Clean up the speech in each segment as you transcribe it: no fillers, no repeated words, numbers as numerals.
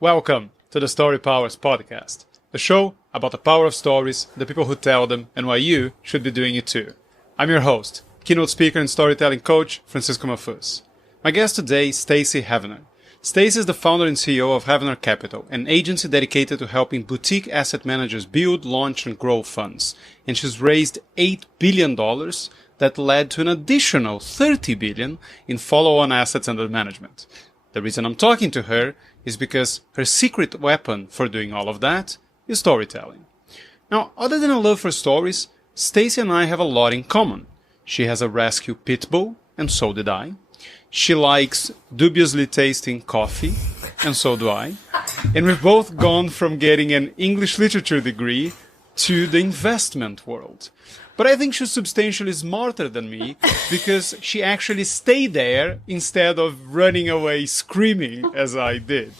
Welcome to the Storypowers Podcast, the show about the power of stories, the people who tell them, and why you should be doing it too. I'm your host, keynote speaker and storytelling coach, Francisco Mahfuz. My guest today is Stacy Havener. Stacy is the founder and CEO of Havener Capital, an agency dedicated to helping boutique asset managers build, launch, and grow funds. And she's raised $8 billion that led to an additional $30 billion in follow-on assets under management. The reason I'm talking to her is because her secret weapon for doing all of that is storytelling. Now, other than a love for stories, Stacy and I have a lot in common. She has a rescue pit bull, and so did I. She likes dubiously tasting coffee, and so do I. And we've both gone from getting an English literature degree to the investment world. But I think she's substantially smarter than me because she actually stayed there instead of running away screaming as I did.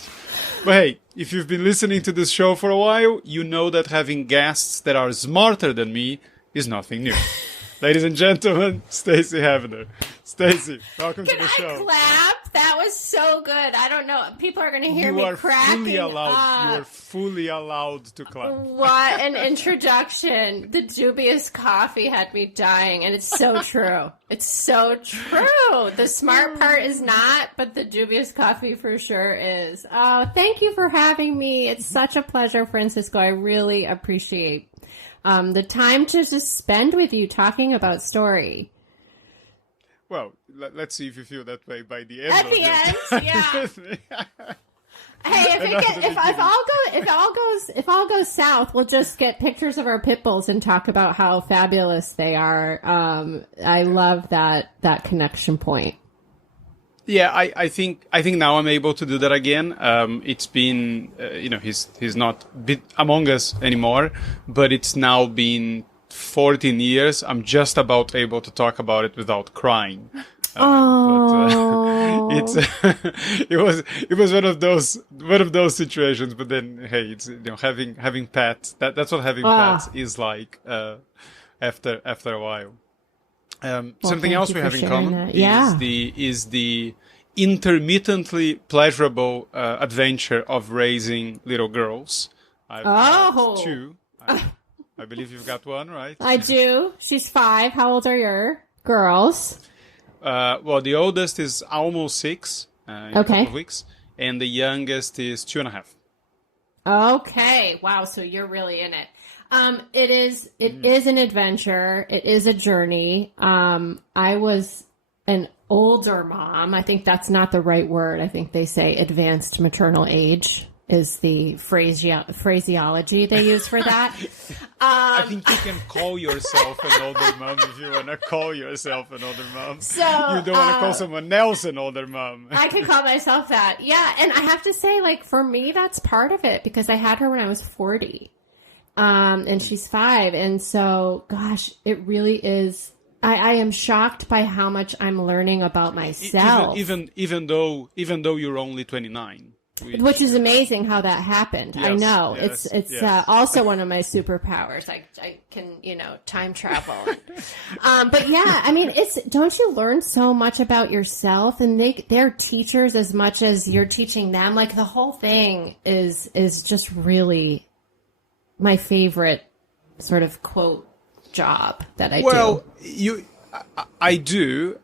But hey, if you've been listening to this show for a while, you know that having guests that are smarter than me is nothing new. Ladies and gentlemen, Stacy Havener. Stacy, welcome to the show. Can I clap? That was so good. I don't know. People are going to hear me cracking You are up. fully allowed to clap. What an introduction. The dubious coffee had me dying, and it's so true. It's so true. The smart part is not, but the dubious coffee for sure is. Oh, thank you for having me. It's such a pleasure, Francisco. I really appreciate the time to just spend with you talking about story. Well, let's see if you feel that way by the end. At the end, yeah. Hey, if all goes south, we'll just get pictures of our pit bulls and talk about how fabulous they are. I love that connection point. Yeah, I think now I'm able to do that again. It's been, he's not among us anymore, but it's now been 14 years. I'm just about able to talk about it without crying. It was one of those situations. But then, hey, it's having pets. That's what having pets is like after a while. Something else we have in common is the intermittently pleasurable adventure of raising little girls. I've got two. I believe you've got one, right? I do. She's 5. How old are your girls? Well, the oldest is almost 6 in a couple of weeks, and the youngest is 2.5. Okay. Wow. So you're really in it. It is an adventure. It is a journey. I was an older mom. I think that's not the right word. I think they say advanced maternal age is the phraseology they use for that. I think you can call yourself an older mom if you want to call yourself an older mom. So, you don't want to call someone else an older mom. I can call myself that. Yeah. And I have to say, like, for me, that's part of it because I had her when I was 40. And she's 5. And so, gosh, it really is. I am shocked by how much I'm learning about myself. Even though you're only 29. Which is amazing how that happened. Yes, I know. Yes, it's also one of my superpowers. I can, time travel. But yeah, I mean, don't you learn so much about yourself, and they're teachers as much as you're teaching them. Like the whole thing is just really my favorite sort of quote job that I do. Well, I do.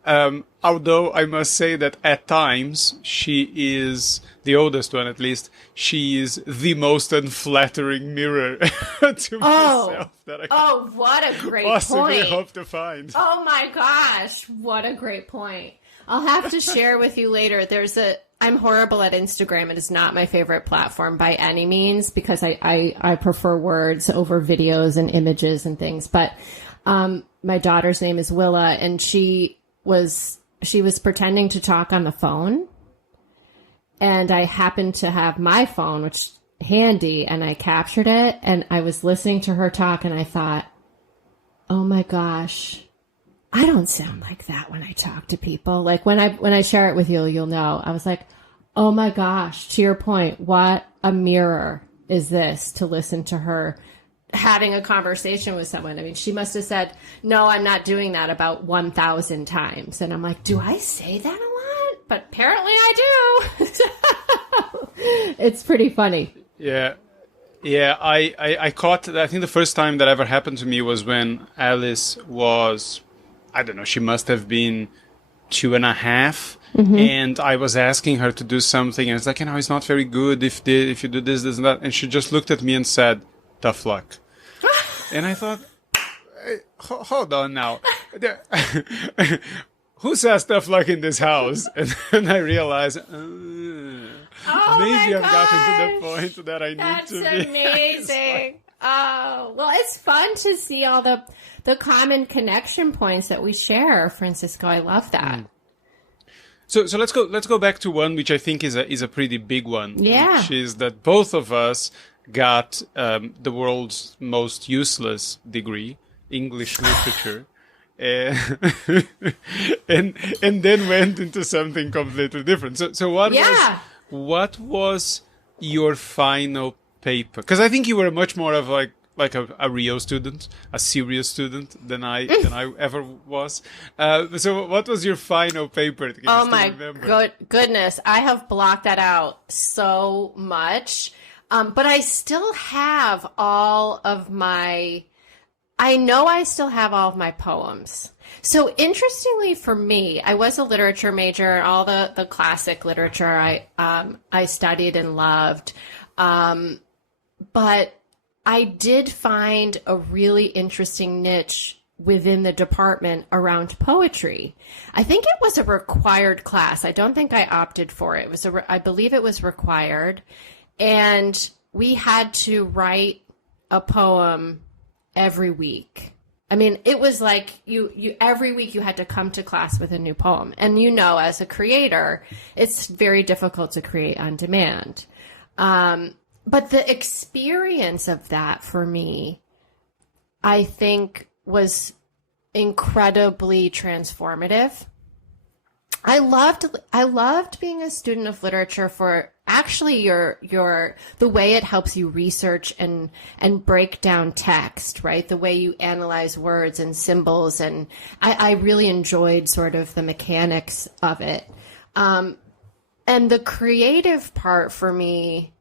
Although I must say that at times she is the oldest one, at least. She is the most unflattering mirror to myself that I what a great possibly point. Hope to find. Oh my gosh, what a great point. I'll have to share with you later. I'm horrible at Instagram. It is not my favorite platform by any means because I prefer words over videos and images and things. But my daughter's name is Willa, and she was pretending to talk on the phone, and I happened to have my phone, which handy, and I captured it, and I was listening to her talk, and I thought, oh my gosh, I don't sound like that when I talk to people. Like when I share it with you, you'll know. I was like, oh my gosh, to your point, what a mirror is this to listen to her having a conversation with someone. I mean, she must have said, no, I'm not doing that about 1,000 times. And I'm like, do I say that a lot? But apparently I do. It's pretty funny. Yeah. Yeah, I caught, I think the first time that ever happened to me was when Alice was, I don't know, she must have been 2.5. And I was asking her to do something, and it's like, it's not very good if you do this, and that. And she just looked at me and said, tough luck. And I thought, hey, hold on now. Who says tough luck in this house? And then I realized, maybe I've gotten to the point that I need to be. That's amazing. Oh, well, it's fun to see all the common connection points that we share, Francisco. I love that. So let's go back to one which I think is a pretty big one. Yeah. Which is that both of us got the world's most useless degree, English literature. And then went into something completely different. So what was your final paper? Because I think you were much more of like a real student, a serious student than I ever was. So what was your final paper? Oh my goodness, I have blocked that out so much. But I still have all of my. I know I still have all of my poems. So interestingly for me, I was a literature major, and all the classic literature I studied and loved. But I did find a really interesting niche within the department around poetry. I think it was a required class. I don't think I opted for it. I believe it was required. And we had to write a poem every week. I mean, it was like you every week you had to come to class with a new poem. And as a creator, it's very difficult to create on demand. But the experience of that for me, I think, was incredibly transformative. I loved being a student of literature for actually the way it helps you research and break down text, right? The way you analyze words and symbols. And I really enjoyed sort of the mechanics of it. And the creative part for me,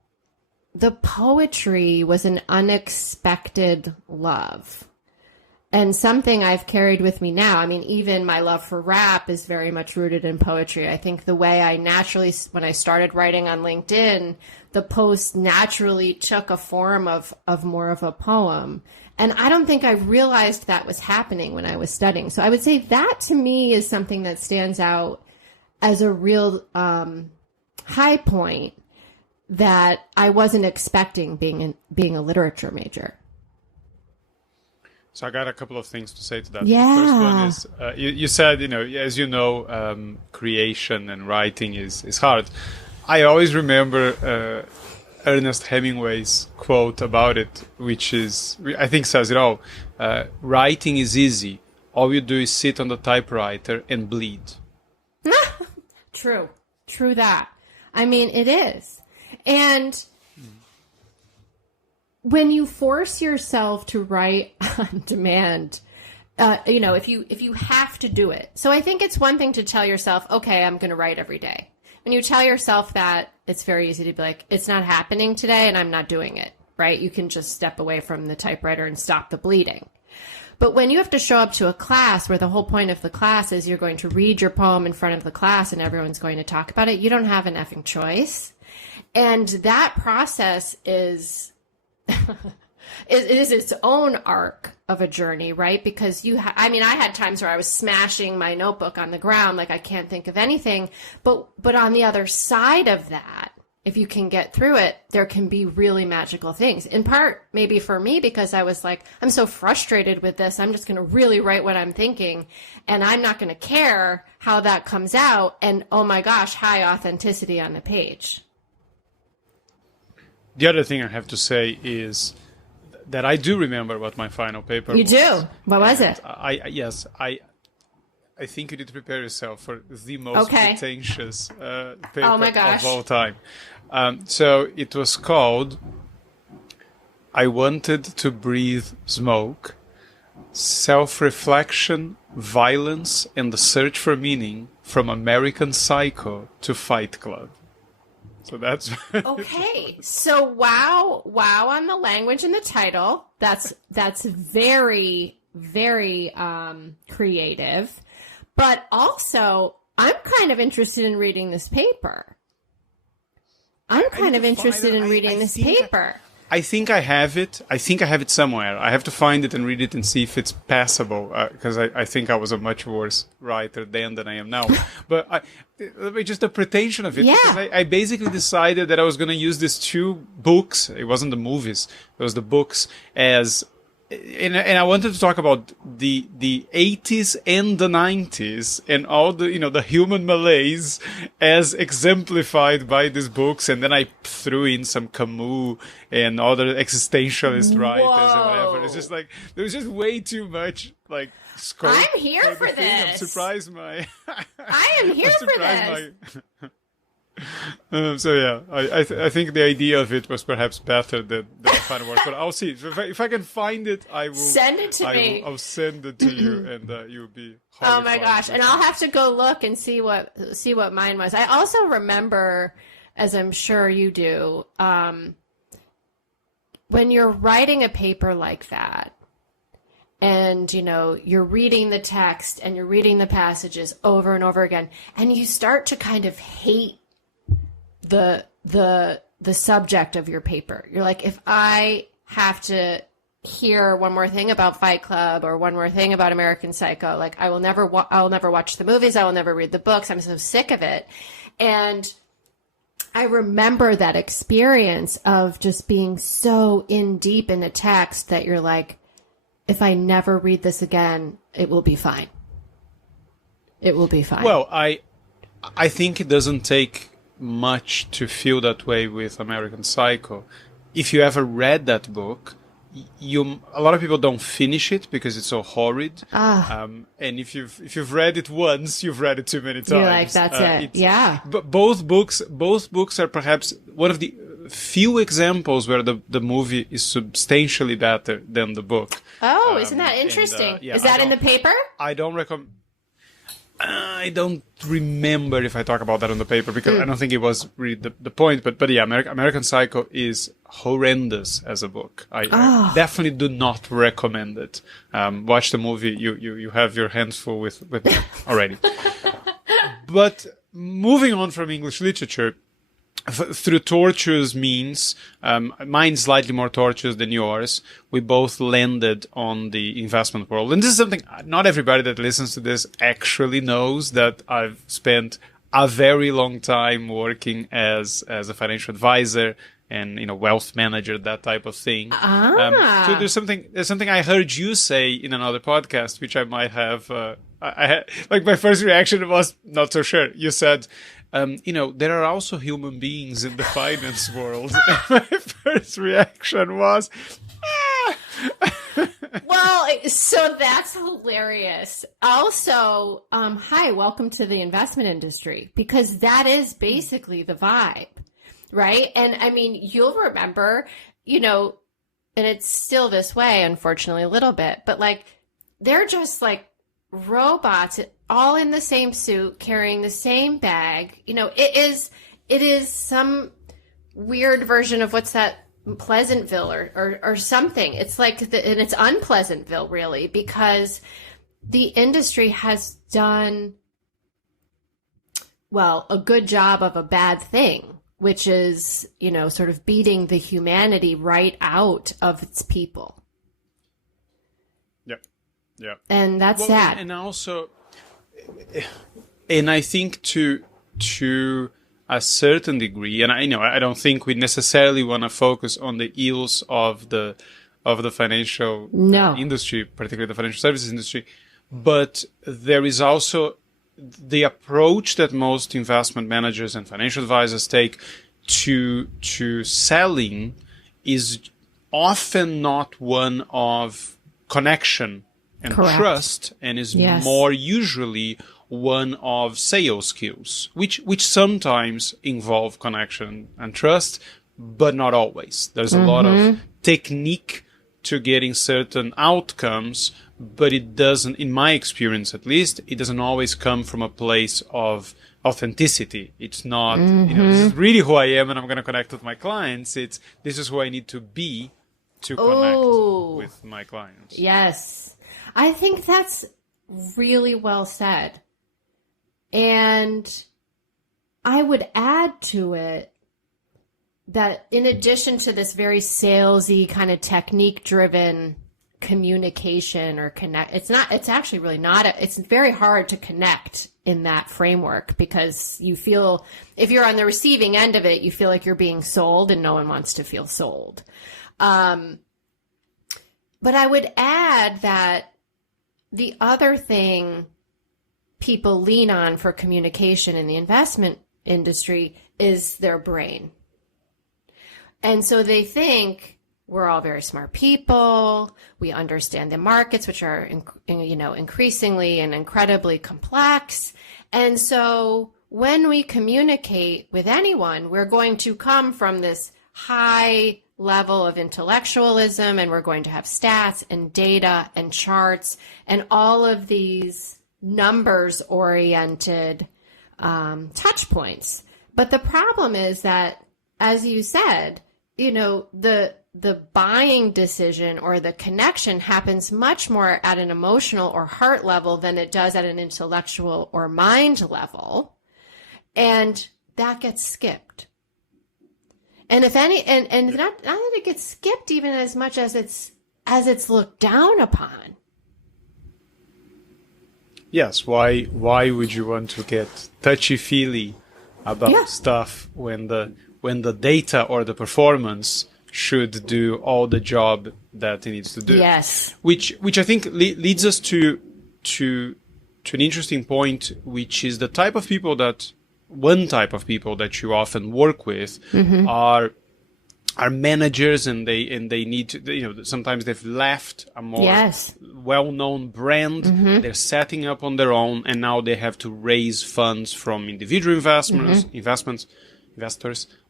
the poetry was an unexpected love. And something I've carried with me now. I mean, even my love for rap is very much rooted in poetry. I think the way I naturally, when I started writing on LinkedIn, the post naturally took a form of more of a poem. And I don't think I realized that was happening when I was studying. So I would say that to me is something that stands out as a real high point that I wasn't expecting being a literature major. So I got a couple of things to say to that. Yeah. The first one is, you said, as creation and writing is hard. I always remember Ernest Hemingway's quote about it, which is, I think says it all. Writing is easy. All you do is sit on the typewriter and bleed. True that. I mean, it is. And when you force yourself to write on demand, if you have to do it. So I think it's one thing to tell yourself, okay, I'm going to write every day. When you tell yourself that, it's very easy to be like, it's not happening today and I'm not doing it, right? You can just step away from the typewriter and stop the bleeding. But when you have to show up to a class where the whole point of the class is you're going to read your poem in front of the class and everyone's going to talk about it, you don't have an effing choice. And that process is it is its own arc of a journey, right? Because I had times where I was smashing my notebook on the ground, like I can't think of anything. But on the other side of that, if you can get through it, there can be really magical things. In part, maybe for me, because I was like, I'm so frustrated with this. I'm just going to really write what I'm thinking, and I'm not going to care how that comes out. And oh my gosh, high authenticity on the page. The other thing I have to say is that I do remember what my final paper was. You do? What was it? I think you need to prepare yourself for the most pretentious paper of all time. So it was called I Wanted to Breathe Smoke, Self-Reflection, Violence, and the Search for Meaning from American Psycho to Fight Club. So that's okay. So wow on the language and the title. That's very, very creative. But also, I'm kind of interested in reading this paper. I'm kind of interested in reading this paper. I think I have it. I think I have it somewhere. I have to find it and read it and see if it's passable, because I think I was a much worse writer then than I am now. But just the pretension of it. Yeah. Because I basically decided that I was going to use these two books. It wasn't the movies. It was the books as... And I wanted to talk about the 80s and the 90s and all the, the human malaise as exemplified by these books. And then I threw in some Camus and other existentialist writers and whatever. It's just like, there was just way too much, like, scope. I'm here for this. I'm surprised I am here for this. So yeah, I think the idea of it was perhaps better than the final work, but I'll see. If I can find it, I will send it to me. I'll send it to you, and you'll be horrified. Oh my gosh! And I'll have to go look and see what mine was. I also remember, as I'm sure you do, when you're writing a paper like that, and you're reading the text and you're reading the passages over and over again, and you start to kind of hate the subject of your paper. You're like, if I have to hear one more thing about Fight Club or one more thing about American Psycho, like I'll never watch the movies. I will never read the books. I'm so sick of it. And I remember that experience of just being so in deep in the text that you're like, if I never read this again, it will be fine. It will be fine. Well, I think it doesn't take much to feel that way with American Psycho. If you ever read that book, a lot of people don't finish it because it's so horrid. And if you've read it once, you've read it too many times. You're like, that's it. Yeah. But both books are perhaps one of the few examples where the movie is substantially better than the book. Oh, isn't that interesting? And, is that in the paper? I don't recommend. I don't remember if I talk about that on the paper because I don't think it was really the point. But yeah, American Psycho is horrendous as a book. I definitely do not recommend it. Watch the movie. You have your hands full with that already. But moving on from English literature, through tortuous means, mine's slightly more tortuous than yours, we both landed on the investment world. And this is something not everybody that listens to this actually knows, that I've spent a very long time working as a financial advisor and, wealth manager, that type of thing. So there's something I heard you say in another podcast, which I might have, like my first reaction was not so sure. You said, there are also human beings in the finance world. And my first reaction was, Well, so that's hilarious. Also, hi, welcome to the investment industry, because that is basically the vibe, right? And I mean, you'll remember, and it's still this way, unfortunately, a little bit, but like, they're just like robots, all in the same suit, carrying the same bag. It is some weird version of what's that, Pleasantville or something. It's like, and it's Unpleasantville, really, because the industry has done, well, a good job of a bad thing, which is, sort of beating the humanity right out of its people. Yeah. And that's sad. And also, and I think to a certain degree, and I don't think we necessarily want to focus on the ills of the financial industry, particularly the financial services industry, but there is also the approach that most investment managers and financial advisors take to selling is often not one of connection and Correct. trust, and is more usually one of sales skills, which sometimes involve connection and trust, but not always. There's a lot of technique to getting certain outcomes, but it doesn't, in my experience at least, it doesn't always come from a place of authenticity. It's not, this is really who I am and I'm going to connect with my clients. This is who I need to be to connect with my clients. Yes. I think that's really well said. And I would add to it that in addition to this very salesy kind of technique driven communication or connect, it's actually really not, it's very hard to connect in that framework because you feel, if you're on the receiving end of it, you feel like you're being sold and no one wants to feel sold. But I would add that the other thing people lean on for communication in the investment industry is their brain. And so they think we're all very smart people. We understand the markets, which are, increasingly and incredibly complex. And so when we communicate with anyone, we're going to come from this high level of intellectualism, and we're going to have stats and data and charts and all of these numbers-oriented touch points. But the problem is that, as you said, the buying decision or the connection happens much more at an emotional or heart level than it does at an intellectual or mind level. And that gets skipped. And if any, and not that it gets skipped even as much as it's looked down upon. Yes. Why would you want to get touchy-feely about stuff when the data or the performance should do all the job that it needs to do? Yes. Which I think leads us to an interesting point, which is one type of people that you often work with are managers, and they need to, sometimes they've left a more well-known brand. They're setting up on their own, and now they have to raise funds from individual investors,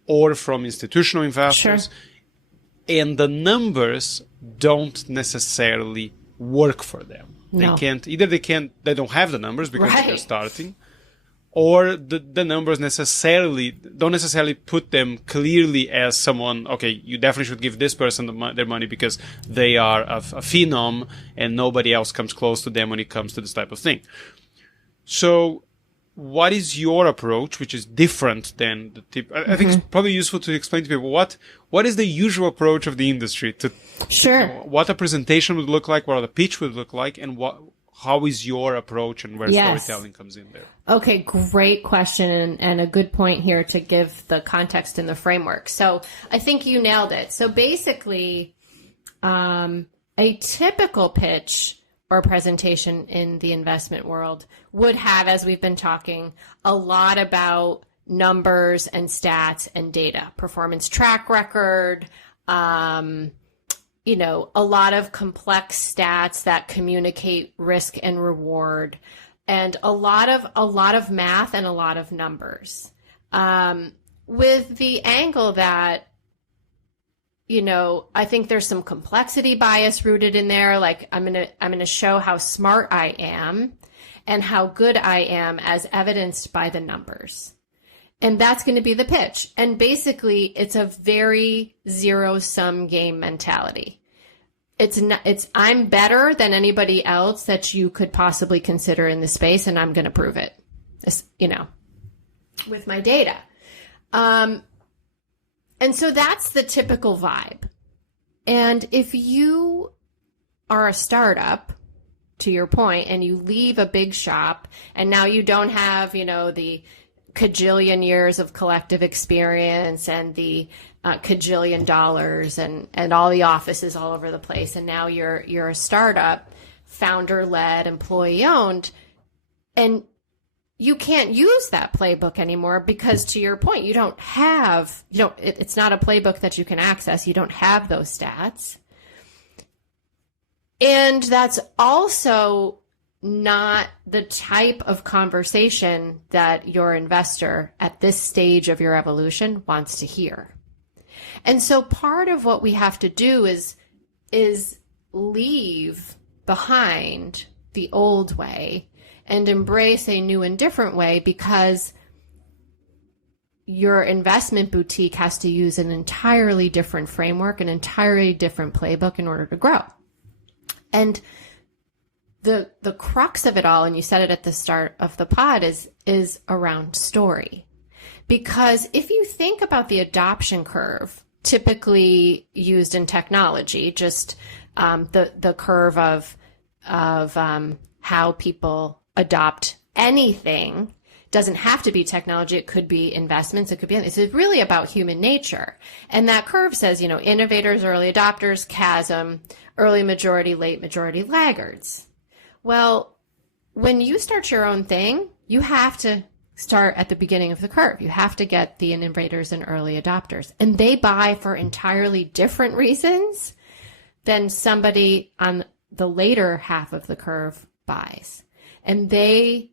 or from institutional investors. Sure. And the numbers don't necessarily work for them. No. They don't have the numbers because they're starting, or the numbers don't necessarily put them clearly as someone, okay, you definitely should give this person their money because they are a phenom and nobody else comes close to them when it comes to this type of thing. So what is your approach, which is different than the tip? I think it's probably useful to explain to people what is the usual approach of the industry to what a presentation would look like, what a pitch would look like, and how is your approach and where storytelling comes in there? Okay, great question and a good point here to give the context and the framework. So I think you nailed it. So basically, a typical pitch or presentation in the investment world would have, as we've been talking, a lot about numbers and stats and data, performance track record, a lot of complex stats that communicate risk and reward, and a lot of math and a lot of numbers, with the angle that, I think there's some complexity bias rooted in there. Like I'm going to show how smart I am and how good I am as evidenced by the numbers. And that's going to be the pitch. And basically it's a very zero-sum game mentality. I'm better than anybody else that you could possibly consider in the space, and I'm going to prove it, with my data. And so that's the typical vibe. And if you are a startup, to your point, and you leave a big shop, and now you don't have, the cajillion years of collective experience and the cajillion dollars and all the offices all over the place, and now you're a startup, founder-led, employee-owned, and you can't use that playbook anymore because, to your point, it's not a playbook that you can access. You don't have those stats. And that's also not the type of conversation that your investor at this stage of your evolution wants to hear. And so part of what we have to do is leave behind the old way and embrace a new and different way, because your investment boutique has to use an entirely different framework, an entirely different playbook in order to grow. And the crux of it all, and you said it at the start of the pod, is around story. Because if you think about the adoption curve typically used in technology, just the curve of how people adopt anything, doesn't have to be technology. It could be investments. It could be, it's really about human nature. And that curve says, innovators, early adopters, chasm, early majority, late majority, laggards. Well, when you start your own thing, you have to start at the beginning of the curve. You have to get the innovators and early adopters. And they buy for entirely different reasons than somebody on the later half of the curve buys. And they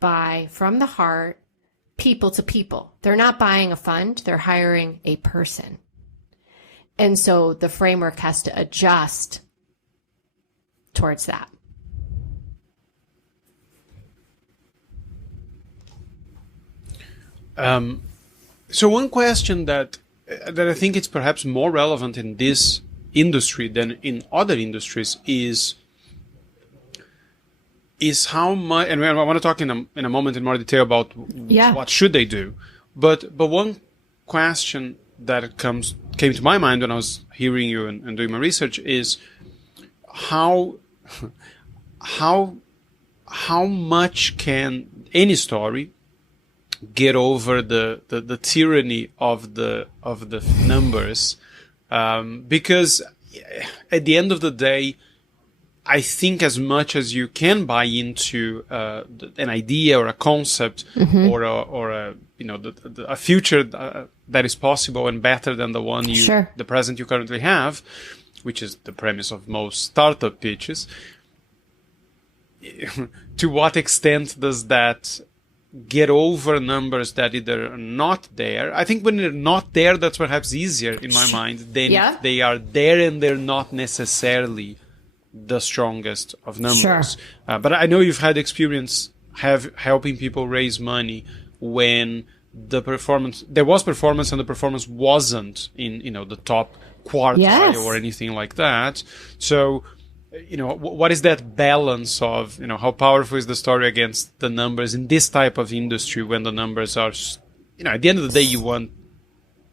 buy from the heart, people to people. They're not buying a fund, they're hiring a person. And so the framework has to adjust towards that. So one question that I think it's perhaps more relevant in this industry than in other industries is how much, and I want to talk in a moment in more detail about what should they do. But one question that came to my mind when I was hearing you and doing my research is how much can any story get over the tyranny of the numbers, because at the end of the day, I think as much as you can buy into an idea or a concept or a future that is possible and better than the one the present you currently have, which is the premise of most startup pitches. To what extent does that get over numbers that either are not there? I think when they're not there, that's perhaps easier in my mind than if they are there and they're not necessarily the strongest of numbers. But I know you've had experience helping people raise money when there was performance and the performance wasn't in the top quartile or anything like that. So what is that balance of, how powerful is the story against the numbers in this type of industry when the numbers are, at the end of the day, you want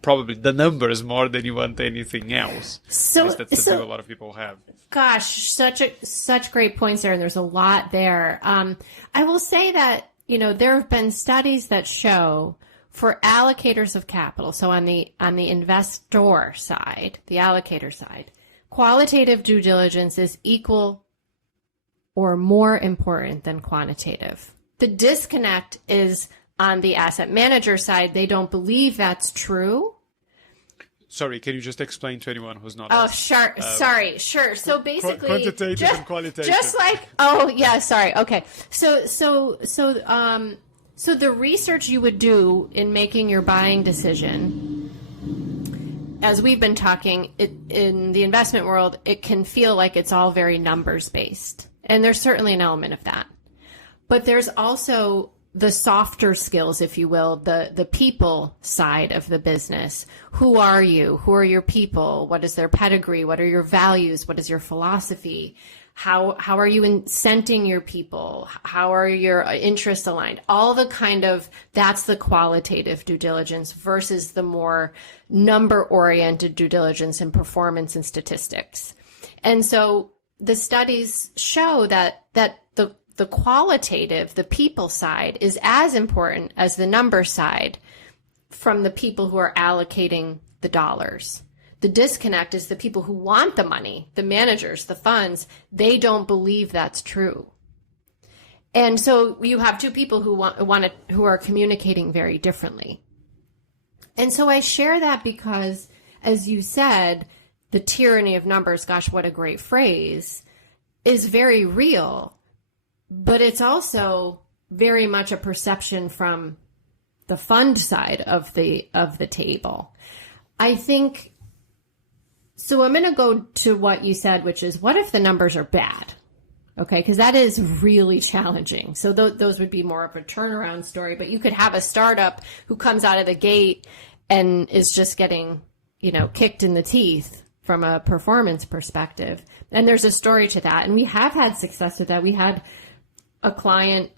probably the numbers more than you want anything else. So that's the view a lot of people have. Gosh, such great points there, and there's a lot there. I will say that, there have been studies that show for allocators of capital, so on the investor side, the allocator side, qualitative due diligence is equal or more important than quantitative. The disconnect is on the asset manager side. They don't believe that's true. Sorry, can you just explain to anyone who's not? Oh, sure. Sure. So basically, quantitative and qualitative. Just like, sorry. Okay. So the research you would do in making your buying decision, as we've been talking, in the investment world, it can feel like it's all very numbers based. And there's certainly an element of that. But there's also the softer skills, if you will, the people side of the business. Who are you? Who are your people? What is their pedigree? What are your values? What is your philosophy? How are you incenting your people? How are your interests aligned? All the that's the qualitative due diligence versus the more number-oriented due diligence and performance and statistics. And so the studies show that the qualitative, the people side, is as important as the number side from the people who are allocating the dollars. The disconnect is the people who want the money, the managers, the funds. They don't believe that's true. And so you have two people who are communicating very differently. And so I share that because, as you said, the tyranny of numbers, gosh, what a great phrase, is very real. But it's also very much a perception from the fund side of the table. I think, so I'm going to go to what you said, which is, what if the numbers are bad? Okay, because that is really challenging. So those would be more of a turnaround story. But you could have a startup who comes out of the gate and is just getting, kicked in the teeth from a performance perspective. And there's a story to that. And we have had success with that. We had a client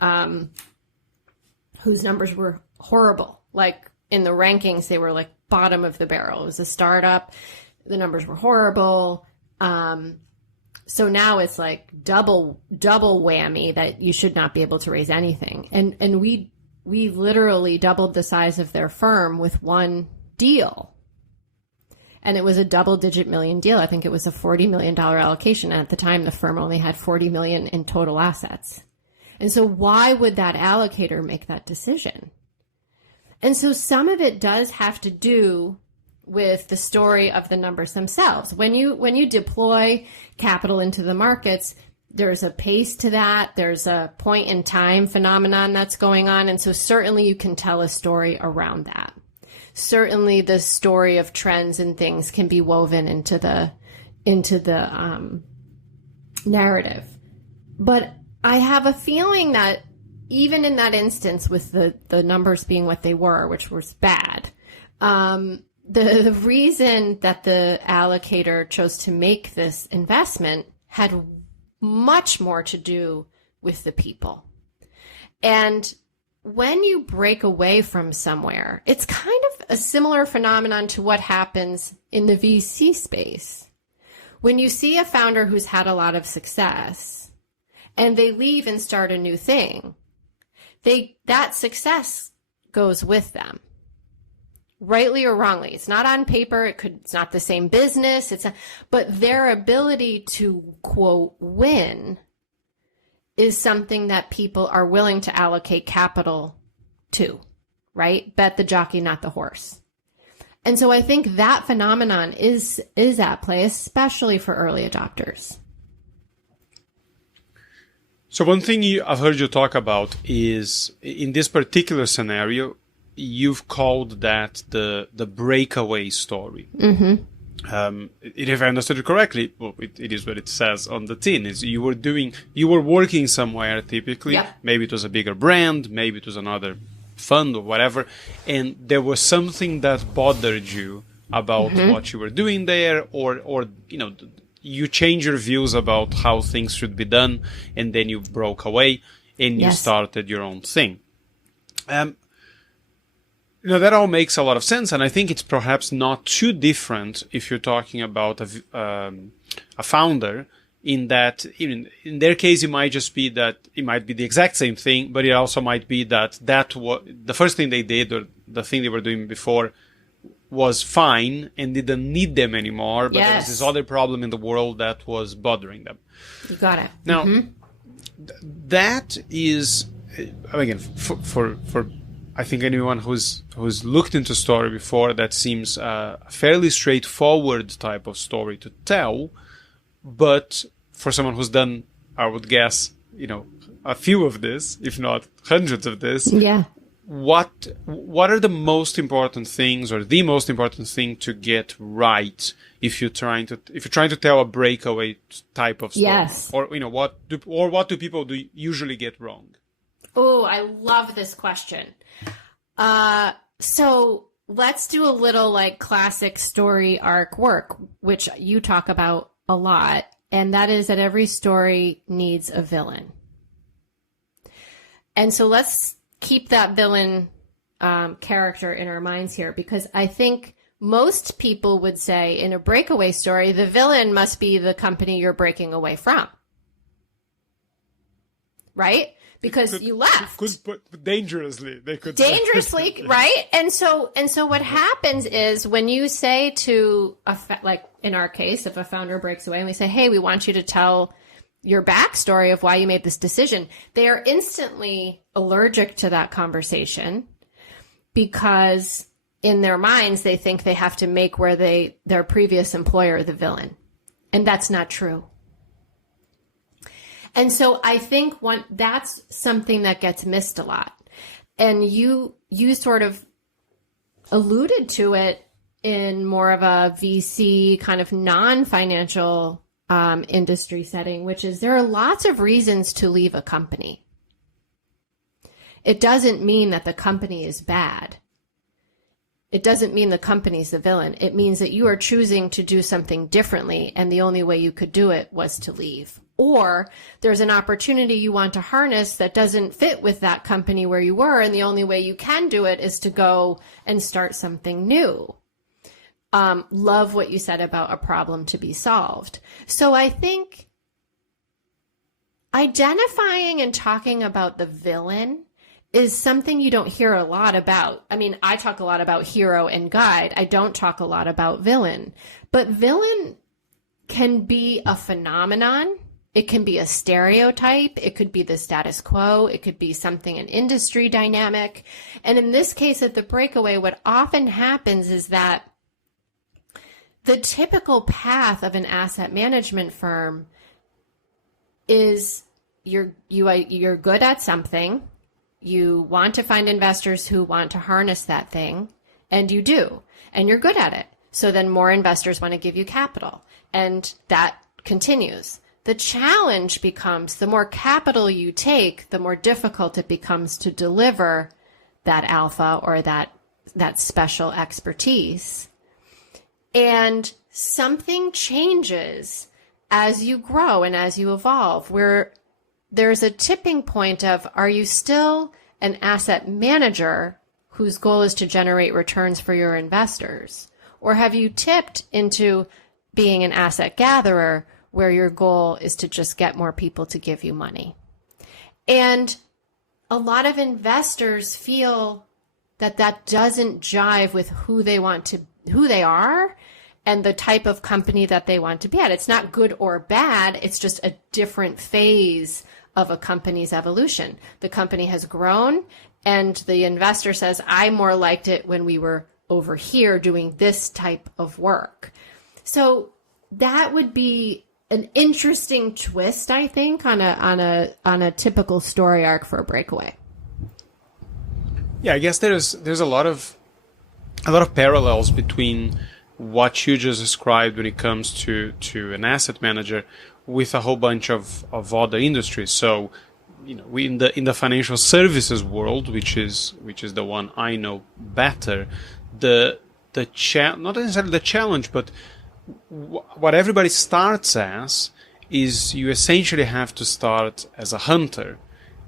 whose numbers were horrible. Like in the rankings, they were like bottom of the barrel. It was a startup. The numbers were horrible. So now it's like double whammy that you should not be able to raise anything. And we literally doubled the size of their firm with one deal. And it was a double-digit million deal. I think it was a $40 million allocation. And at the time, the firm only had $40 million in total assets. And so why would that allocator make that decision? And so some of it does have to do with the story of the numbers themselves. When you deploy capital into the markets, there's a pace to that. There's a point in time phenomenon that's going on. And so certainly you can tell a story around that. Certainly the story of trends and things can be woven into the narrative. But I have a feeling that even in that instance with the numbers being what they were, which was bad, the reason that the allocator chose to make this investment had much more to do with the people. And when you break away from somewhere, it's kind of a similar phenomenon to what happens in the VC space. When you see a founder who's had a lot of success and they leave and start a new thing, that success goes with them. Rightly or wrongly. It's not on paper. It's not the same business. But their ability to, quote, win is something that people are willing to allocate capital to, right? Bet the jockey, not the horse. And so I think that phenomenon is at play, especially for early adopters. So one thing I've heard you talk about is, in this particular scenario, you've called that the breakaway story. Mm-hmm. If I understood it correctly, well, it is what it says on the tin. Is you were working somewhere typically. Yeah. Maybe it was a bigger brand, maybe it was another fund or whatever, and there was something that bothered you about what you were doing there, or you change your views about how things should be done, and then you broke away and you started your own thing. That all makes a lot of sense, and I think it's perhaps not too different if you're talking about a founder, in that in their case it might just be that it might be the exact same thing, but it also might be that the first thing they did, or the thing they were doing before, was fine and didn't need them anymore, but there was this other problem in the world that was bothering them. You got it. Now, that is, again, for I think anyone who's looked into story before, that seems a fairly straightforward type of story to tell. But for someone who's done, I would guess, a few of this, if not hundreds of this, what are the most important things, or the most important thing to get right if you're trying to tell a breakaway type of story? Yes. Or what do people usually get wrong? Oh, I love this question. So let's do a little classic story arc work, which you talk about a lot. And that is that every story needs a villain. And so let's keep that villain character in our minds here, because I think most people would say in a breakaway story, the villain must be the company you're breaking away from. Right? Because you left. Dangerously. Dangerously, right? And so what happens is when you say to, like in our case, if a founder breaks away and we say, hey, we want you to tell your backstory of why you made this decision, they are instantly allergic to that conversation, because in their minds, they think they have to make their previous employer the villain. And that's not true. And so I think that's something that gets missed a lot. And you sort of alluded to it in more of a VC kind of non-financial industry setting, which is there are lots of reasons to leave a company. It doesn't mean that the company is bad. It doesn't mean the company's the villain. It means that you are choosing to do something differently, and the only way you could do it was to leave. Or there's an opportunity you want to harness that doesn't fit with that company where you were, and the only way you can do it is to go and start something new. Love what you said about a problem to be solved. So I think identifying and talking about the villain is something you don't hear a lot about. I mean, I talk a lot about hero and guide. I don't talk a lot about villain. But villain can be a phenomenon. It can be a stereotype. It could be the status quo. It could be something, an industry dynamic. And in this case at the breakaway, what often happens is that the typical path of an asset management firm is you're good at something. You want to find investors who want to harness that thing, and you do, and you're good at it. So then more investors want to give you capital, and that continues. The challenge becomes the more capital you take, the more difficult it becomes to deliver that alpha or that special expertise. And something changes as you grow and as you evolve, where there's a tipping point of, are you still an asset manager whose goal is to generate returns for your investors? Or have you tipped into being an asset gatherer where your goal is to just get more people to give you money? And a lot of investors feel that that doesn't jive with who they are and the type of company that they want to be at. It's not good or bad. It's just a different phase of a company's evolution. The company has grown, and the investor says, I more liked it when we were over here doing this type of work. So that would be an interesting twist, I think, on a typical story arc for a breakaway. Yeah, I guess there's a lot of parallels between what you just described when it comes to an asset manager with a whole bunch of other industries. So, we in the financial services world, which is the one I know better, not necessarily the challenge, but what everybody starts as is you essentially have to start as a hunter.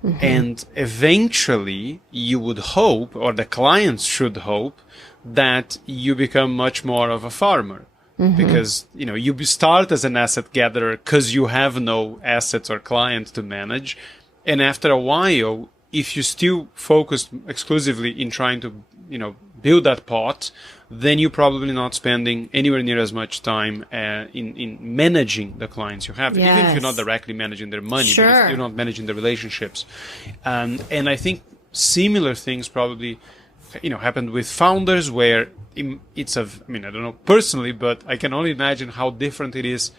Mm-hmm. And eventually you would hope, or the clients should hope, that you become much more of a farmer. Mm-hmm. Because, you start as an asset gatherer because you have no assets or clients to manage. And after a while, if you still focus exclusively in trying to, build that pot, then you're probably not spending anywhere near as much time in managing the clients you have. Yes. Even if you're not directly managing their money, sure, but you're not managing the relationships. And I think similar things probably happened with founders where I don't know personally, but I can only imagine how different it is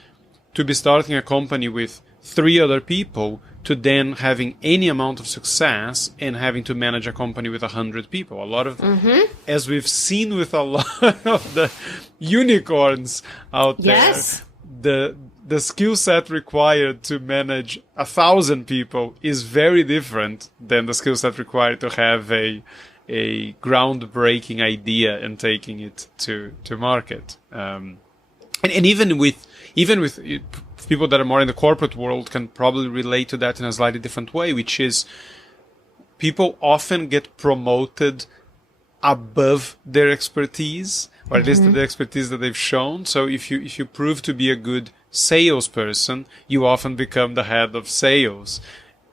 to be starting a company with 3 other people to then having any amount of success and having to manage a company with 100 people. A lot of, as we've seen with a lot of the unicorns out yes, there, the skill set required to manage 1,000 people is very different than the skill set required to have a groundbreaking idea and taking it to market. And even with people that are more in the corporate world can probably relate to that in a slightly different way, which is people often get promoted above their expertise, or at least the expertise that they've shown. So if you prove to be a good salesperson, you often become the head of sales.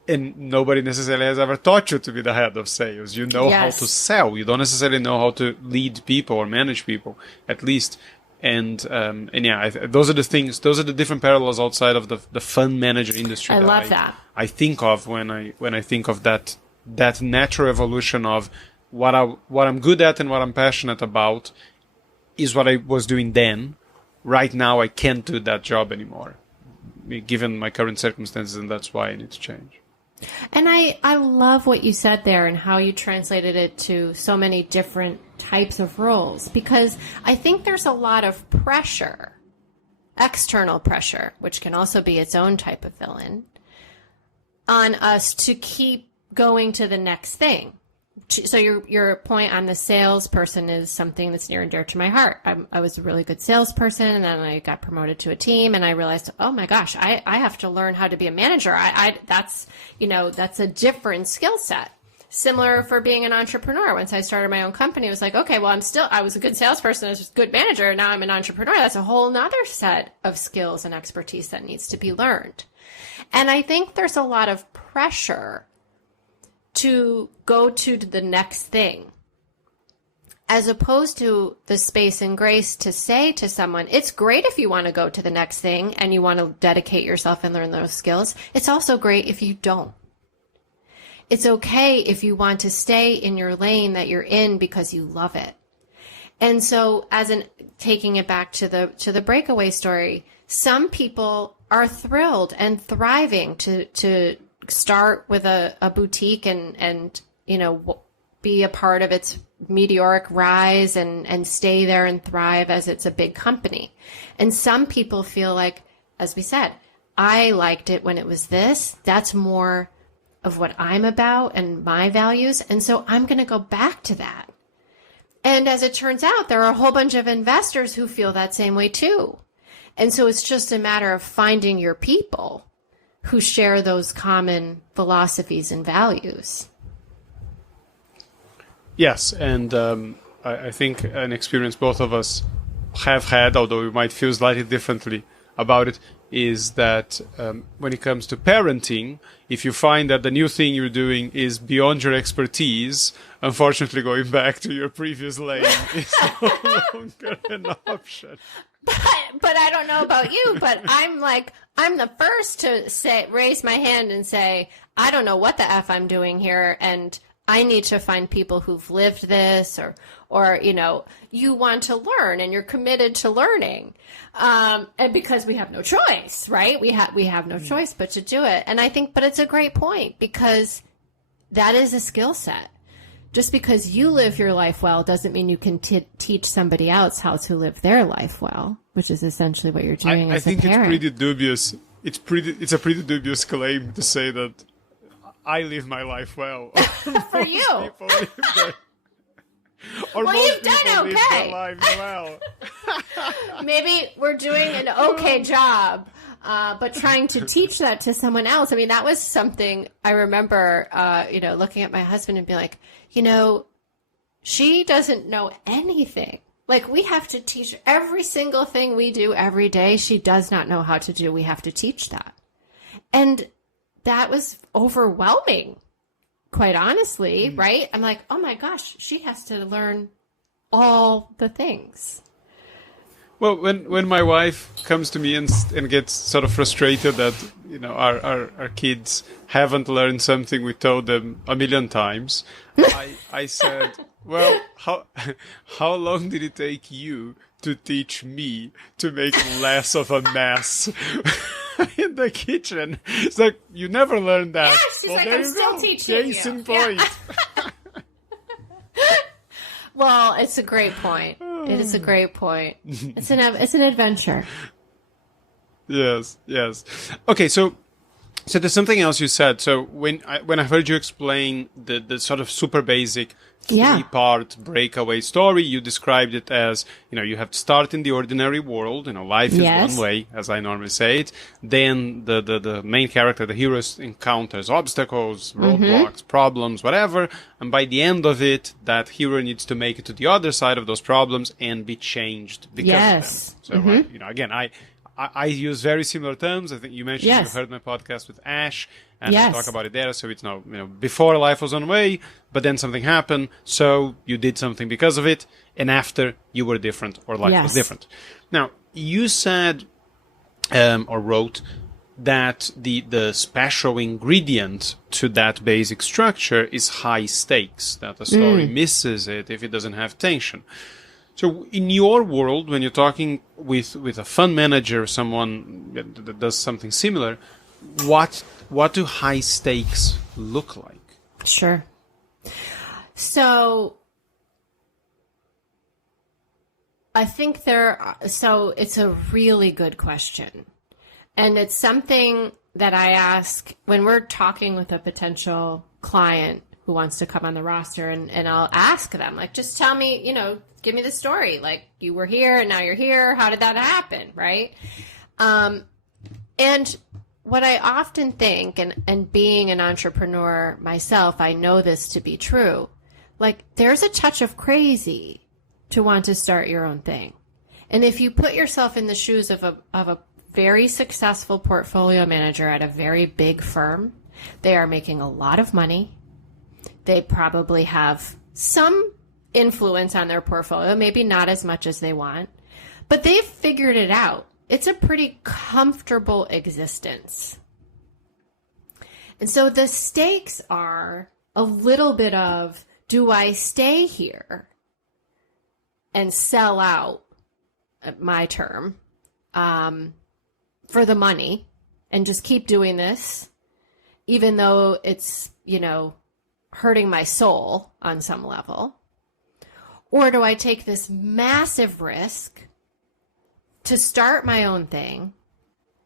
And nobody necessarily has ever taught you to be the head of sales. You know how to sell. You don't necessarily know how to lead people or manage people, at least. And those are the things. Those are the different parallels outside of the fund manager industry. I love that. I think of when I think of that natural evolution of what I'm good at and what I'm passionate about is what I was doing then. Right now, I can't do that job anymore, given my current circumstances, and that's why I need to change. And I love what you said there and how you translated it to so many different types of roles, because I think there's a lot of pressure. external pressure, which can also be its own type of villain, on us to keep going to the next thing. So your point on the salesperson is something that's near and dear to my heart. I was a really good salesperson, and then I got promoted to a team, and I realized, oh my gosh, I have to learn how to be a manager. That's a different skill set. Similar for being an entrepreneur. Once I started my own company, it was like, okay, well, I was a good salesperson, I was a good manager, and now I'm an entrepreneur. That's a whole nother set of skills and expertise that needs to be learned. And I think there's a lot of pressure to go to the next thing, as opposed to the space and grace to say to someone, it's great if you want to go to the next thing and you want to dedicate yourself and learn those skills. It's also great if you don't. It's okay if you want to stay in your lane that you're in because you love it. And so taking it back to the breakaway story, some people are thrilled and thriving to start with a boutique and be a part of its meteoric rise and stay there and thrive as it's a big company. And some people feel like, as we said, I liked it when it was this. That's more of what I'm about and my values. And so I'm going to go back to that. And as it turns out, there are a whole bunch of investors who feel that same way too. And so it's just a matter of finding your people who share those common philosophies and values. Yes, and I think an experience both of us have had, although we might feel slightly differently about it, is that when it comes to parenting, if you find that the new thing you're doing is beyond your expertise, unfortunately going back to your previous lane is no longer an option. But I don't know about you, but I'm the first to raise my hand and say, I don't know what the F I'm doing here, and I need to find people who've lived this, or you want to learn and you're committed to learning, and because we have no choice, right? We have no choice but to do it. And I think, but it's a great point, because that is a skill set. Just because you live your life well doesn't mean you can teach somebody else how to live their life well, which is essentially what you're doing as a parent. I think it's pretty dubious. It's a pretty dubious claim to say that I live my life well. For you. Or well, you've done okay. Live their lives well. Maybe we're doing an okay job, but trying to teach that to someone else. I mean, that was something I remember, looking at my husband and being like, she doesn't know anything. Like, we have to teach every single thing we do every day. She does not know how to do. We have to teach that. And that was overwhelming, quite honestly, right? I'm like, oh my gosh, she has to learn all the things. Well, when my wife comes to me and gets sort of frustrated that our kids haven't learned something we told them a million times, I said, well, how long did it take you to teach me to make less of a mess in the kitchen? It's like, you never learned that. Yeah, she's like, I'm still teaching you. Case in point. Yeah. Well, it's a great point. It is a great point. It's an adventure. Yes. Okay, so there's something else you said. So when I heard you explain the sort of super basic 3-part breakaway story, you described it as, you have to start in the ordinary world. Life is one way, as I normally say it. Then the main character, the hero, encounters obstacles, roadblocks, problems, whatever. And by the end of it, that hero needs to make it to the other side of those problems and be changed because of them. So, again, I use very similar terms. I think you mentioned you heard my podcast with Ash, and I talk about it there. So it's before life was one way, but then something happened, so you did something because of it, and after you were different, or life was different. Now, you said or wrote that the special ingredient to that basic structure is high stakes, that the story misses it if it doesn't have tension. So in your world, when you're talking with a fund manager, someone that does something similar, what do high stakes look like? Sure. So I think so it's a really good question. And it's something that I ask when we're talking with a potential client who wants to come on the roster, and I'll ask them, like, just tell me, give me the story. Like, you were here and now you're here. How did that happen? Right. And what I often think, and being an entrepreneur myself, I know this to be true. Like, there's a touch of crazy to want to start your own thing. And if you put yourself in the shoes of a very successful portfolio manager at a very big firm, they are making a lot of money. They probably have some influence on their portfolio, maybe not as much as they want, but they've figured it out. It's a pretty comfortable existence. And so the stakes are a little bit of, do I stay here and sell out, my term, for the money and just keep doing this, even though it's, hurting my soul on some level? Or do I take this massive risk to start my own thing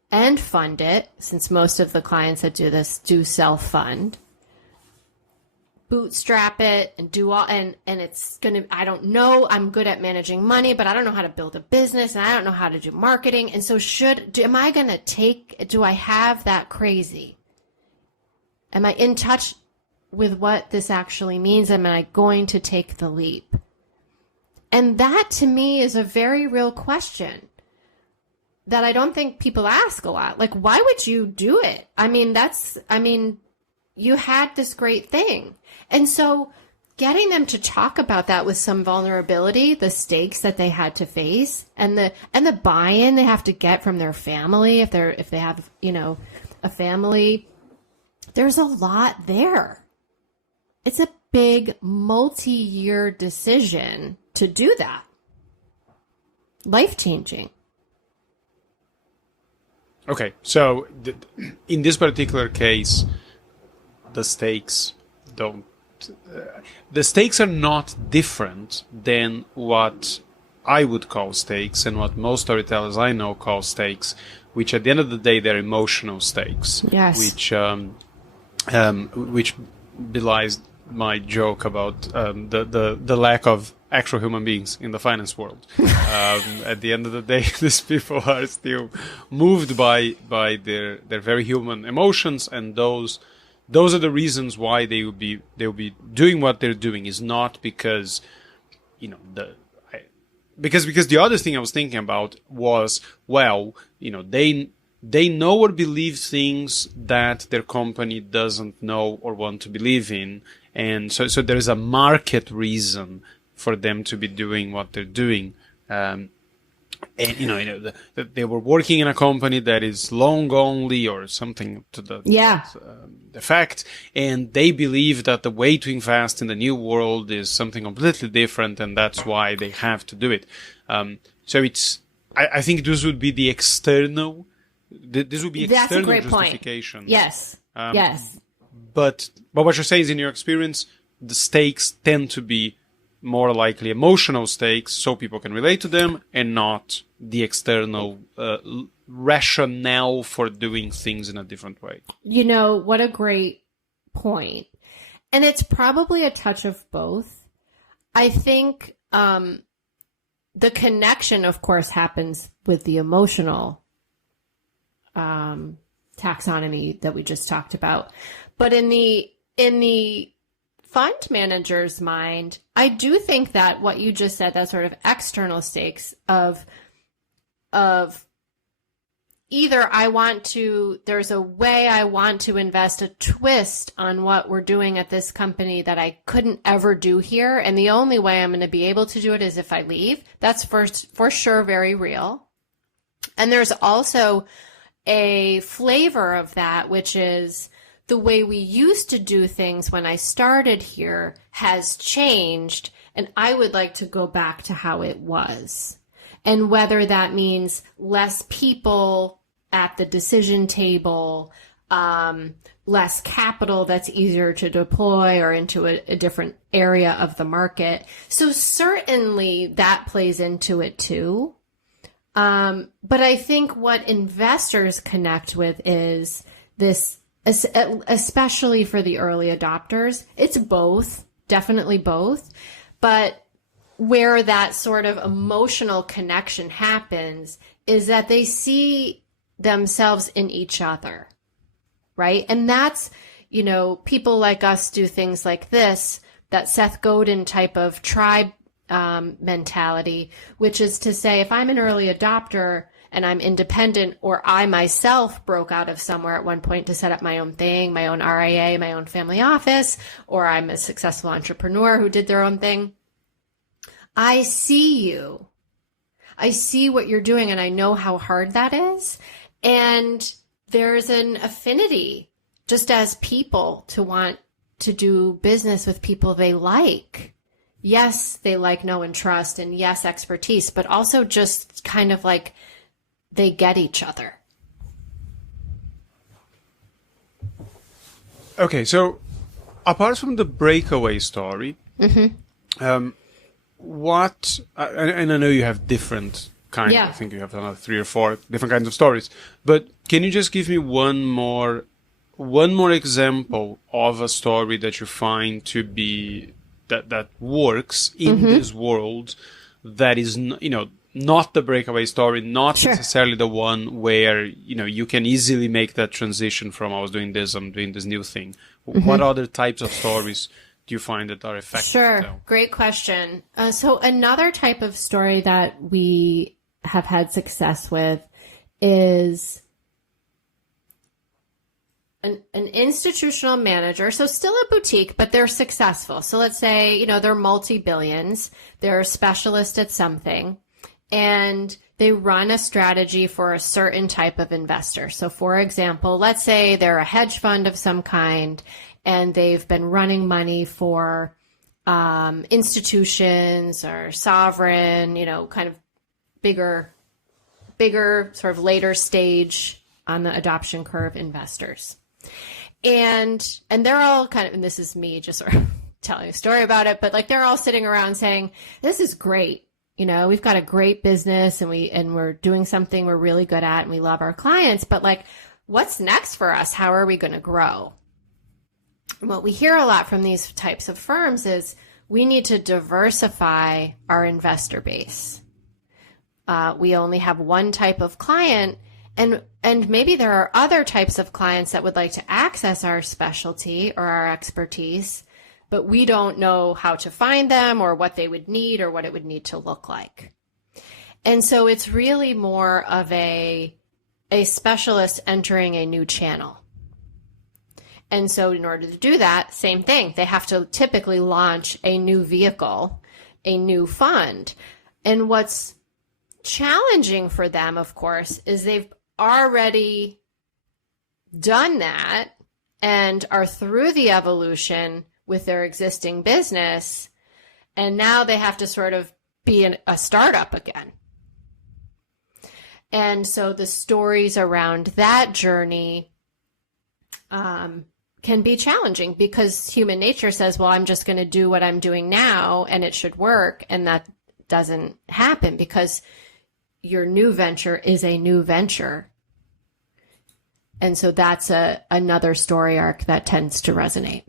and fund it, since most of the clients that do this do self-fund, bootstrap it and do all, and it's I don't know, I'm good at managing money, but I don't know how to build a business, and I don't know how to do marketing. And so do I have that crazy? Am I in touch with what this actually means? Am I going to take the leap? And that, to me, is a very real question that I don't think people ask a lot. Like, why would you do it? You had this great thing. And so getting them to talk about that with some vulnerability, the stakes that they had to face, and the buy-in they have to get from their family, if they have, a family, there's a lot there. It's a big multi-year decision to do that. Life-changing. Okay, so in this particular case, the stakes are not different than what I would call stakes and what most storytellers I know call stakes, which at the end of the day, they're emotional stakes. Yes. Which belies my joke about the lack of actual human beings in the finance world. At the end of the day, these people are still moved by their very human emotions, and those are the reasons why they'll be doing what they're doing. Is not because because the other thing I was thinking about was, they know or believe things that their company doesn't know or want to believe in, and so there's a market reason for them to be doing what they're doing. And they were working in a company that is long only or something to the effect, and they believe that the way to invest in the new world is something completely different, and that's why they have to do it. So I think this would be the external. This would be external That's a great justification. Point. Yes. Yes. But what you're saying is, in your experience, the stakes tend to be more likely emotional stakes, so people can relate to them, and not the external rationale for doing things in a different way. What a great point. And it's probably a touch of both. I think the connection, of course, happens with the emotional taxonomy that we just talked about. But in the fund manager's mind, I do think that what you just said, that sort of external stakes of either there's a way I want to invest a twist on what we're doing at this company that I couldn't ever do here, and the only way I'm going to be able to do it is if I leave. That's for sure very real. And there's also a flavor of that, which is the way we used to do things when I started here has changed, and I would like to go back to how it was. And whether that means less people at the decision table, less capital that's easier to deploy or into a different area of the market. So certainly that plays into it too. But I think what investors connect with is this, especially for the early adopters, it's both, definitely both. But where that sort of emotional connection happens is that they see themselves in each other, right? And that's, people like us do things like this, that Seth Godin type of tribe mentality, which is to say, if I'm an early adopter and I'm independent, or I myself broke out of somewhere at one point to set up my own thing, my own RIA, my own family office, or I'm a successful entrepreneur who did their own thing, I see you. I see what you're doing, and I know how hard that is. And there's an affinity, just as people, to want to do business with people they like. Yes, they like, know, and trust, and yes, expertise, but also just kind of like they get each other. Okay, so apart from the breakaway story, what, and I know you have different kinds, I think you have another 3 or 4 different kinds of stories, but can you just give me one more example of a story that you find to be, that works in this world, that is, not the breakaway story, not necessarily the one where, you can easily make that transition from I was doing this, I'm doing this new thing. What other types of stories do you find that are effective? Sure. Great question. So another type of story that we have had success with is an institutional manager. So still a boutique, but they're successful. So let's say, they're multi-billions, they're a specialist at something, and they run a strategy for a certain type of investor. So for example, let's say they're a hedge fund of some kind, and they've been running money for institutions or sovereign, kind of bigger, sort of later stage on the adoption curve investors. And they're all kind of, and this is me just sort of telling a story about it, but like they're all sitting around saying, this is great. We've got a great business and we're doing something we're really good at and we love our clients, but like, what's next for us? How are we going to grow? And what we hear a lot from these types of firms is we need to diversify our investor base. We only have one type of client, and maybe there are other types of clients that would like to access our specialty or our expertise, but we don't know how to find them or what they would need or what it would need to look like. And so it's really more of a specialist entering a new channel. And so in order to do that, same thing. They have to typically launch a new vehicle, a new fund. And what's challenging for them, of course, is they've already done that and are through the evolution with their existing business. And now they have to sort of be a startup again. And so the stories around that journey can be challenging because human nature says, well, I'm just going to do what I'm doing now and it should work. And that doesn't happen because your new venture is a new venture. And so that's another story arc that tends to resonate.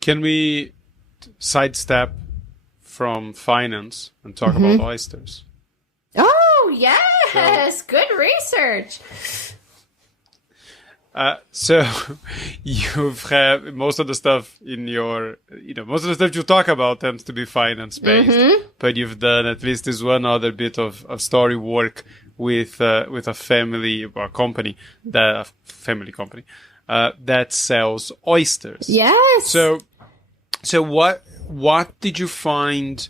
Can we sidestep from finance and talk about oysters? Oh, yes. Good research. So you've had most of the stuff in your, most of the stuff you talk about tends to be finance based, but you've done at least this one other bit of story work with a family or company, that sells oysters. Yes. So what did you find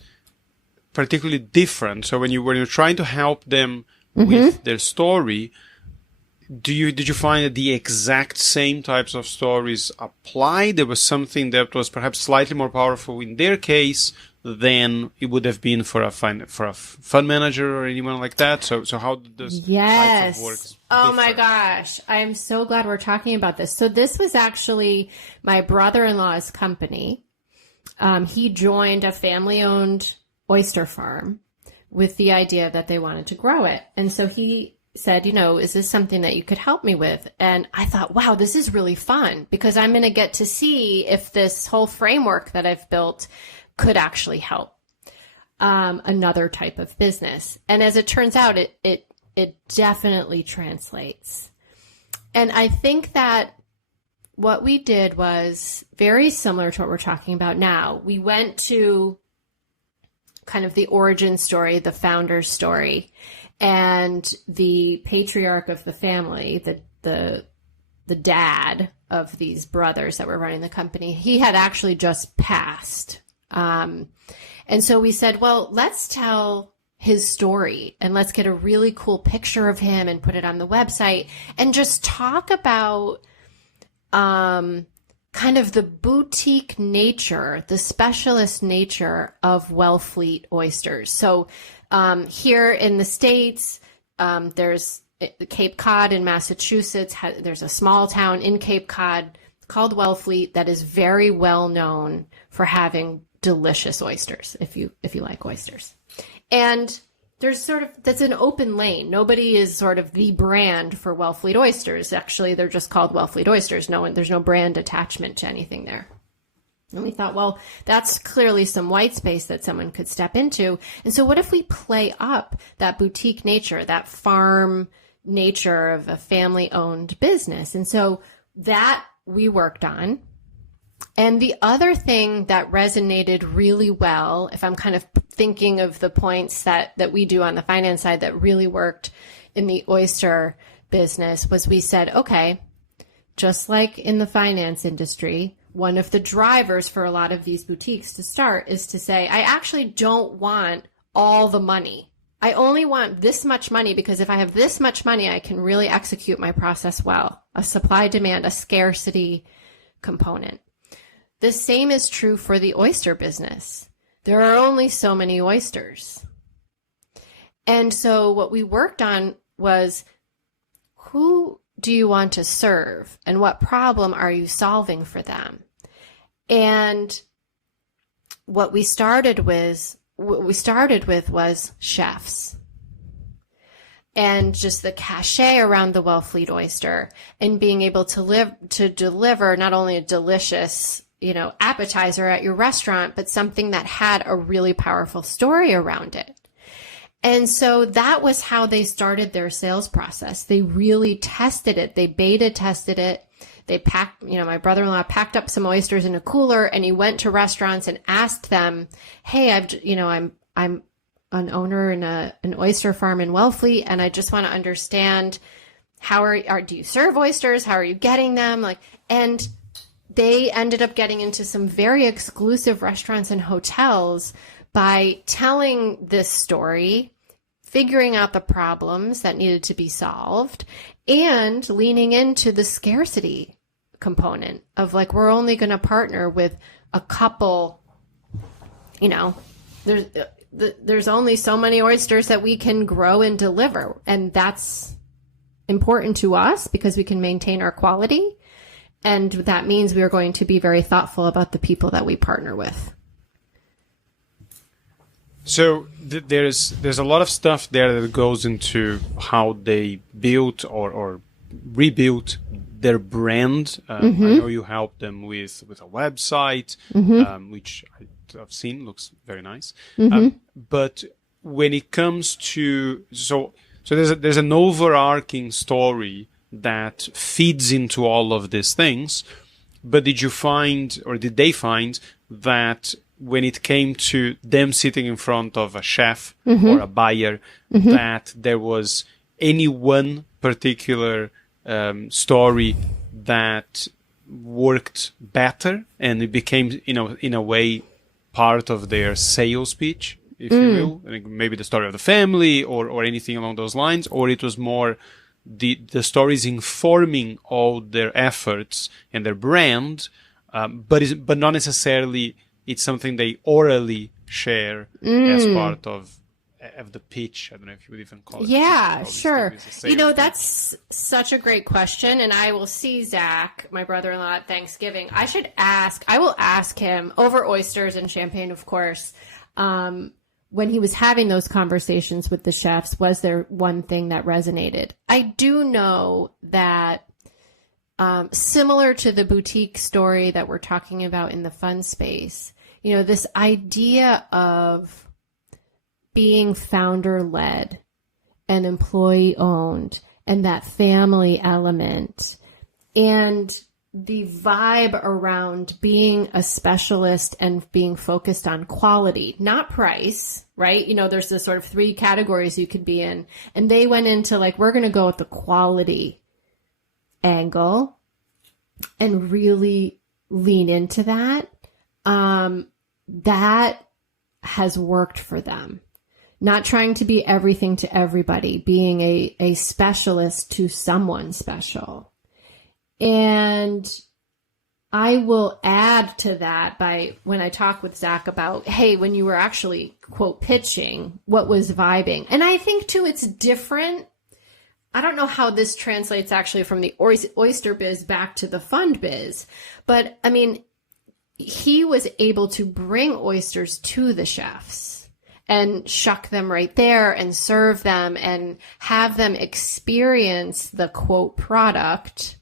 particularly different? So when you're trying to help them with their story, did you find that the exact same types of stories apply? There was something that was perhaps slightly more powerful in their case than it would have been for a fund manager or anyone like that. So how does types of works Oh differ? my gosh. I am so glad we're talking about this. So this was actually my brother-in-law's company. He joined a family-owned oyster farm with the idea that they wanted to grow it. And so he said, is this something that you could help me with? And I thought, wow, this is really fun because I'm going to get to see if this whole framework that I've built could actually help another type of business. And as it turns out, it definitely translates. And I think that what we did was very similar to what we're talking about now. We went to kind of the origin story, the founder's story, and the patriarch of the family, the dad of these brothers that were running the company, he had actually just passed. And so we said, well, let's tell his story and let's get a really cool picture of him and put it on the website and just talk about kind of the boutique nature, the specialist nature of Wellfleet oysters. So here in the States, there's Cape Cod in Massachusetts. There's a small town in Cape Cod called Wellfleet that is very well known for having delicious oysters, if you like oysters. And there's that's an open lane. Nobody is sort of the brand for Wellfleet oysters. Actually, they're just called Wellfleet oysters. There's no brand attachment to anything there. And we thought, well, that's clearly some white space that someone could step into. And so what if we play up that boutique nature, that farm nature of a family-owned business? And so that we worked on. And the other thing that resonated really well, if I'm kind of thinking of the points that we do on the finance side that really worked in the oyster business, was we said, okay, just like in the finance industry, one of the drivers for a lot of these boutiques to start is to say, I actually don't want all the money. I only want this much money because if I have this much money, I can really execute my process well. A supply demand, a scarcity component. The same is true for the oyster business. There are only so many oysters. And so what we worked on was, who do you want to serve and what problem are you solving for them? And what we started with was chefs. And just the cachet around the Wellfleet oyster and being able to deliver not only a delicious appetizer at your restaurant, but something that had a really powerful story around it. And so that was how they started their sales process. They really tested it. They beta tested it. They packed, my brother-in-law packed up some oysters in a cooler and he went to restaurants and asked them, hey, I'm an owner in an oyster farm in Wellfleet, and I just want to understand do you serve oysters? How are you getting them? And they ended up getting into some very exclusive restaurants and hotels by telling this story, figuring out the problems that needed to be solved, and leaning into the scarcity component of we're only going to partner with a couple, there's only so many oysters that we can grow and deliver. And that's important to us because we can maintain our quality. And that means we are going to be very thoughtful about the people that we partner with. So there's a lot of stuff there that goes into how they built or rebuilt their brand. I know you helped them with a website, which I've seen looks very nice. But when it comes to so there's an overarching story that feeds into all of these things. But did they find that when it came to them sitting in front of a chef or a buyer, that there was any one particular story that worked better and it became, in a way, part of their sales pitch, if you will? I think maybe the story of the family or anything along those lines, or it was more the stories informing all their efforts and their brand, but not necessarily it's something they orally share as part of the pitch. I don't know if you would even call it. Yeah, sure. That's such a great question. And I will see Zach, my brother-in-law, at Thanksgiving. I will ask him over oysters and champagne, of course. When he was having those conversations with the chefs, was there one thing that resonated? I do know that similar to the boutique story that we're talking about in the fun space, this idea of being founder-led and employee-owned and that family element and the vibe around being a specialist and being focused on quality, not price, right? There's the sort of 3 categories you could be in. And they went into we're going to go with the quality angle and really lean into that. That has worked for them. Not trying to be everything to everybody, being a specialist to someone special. And I will add to that when I talk with Zach about, hey, when you were actually, quote, pitching, what was vibing? And I think, too, it's different. I don't know how this translates actually from the oyster biz back to the fund biz. But, I mean, he was able to bring oysters to the chefs and shuck them right there and serve them and have them experience the, quote, product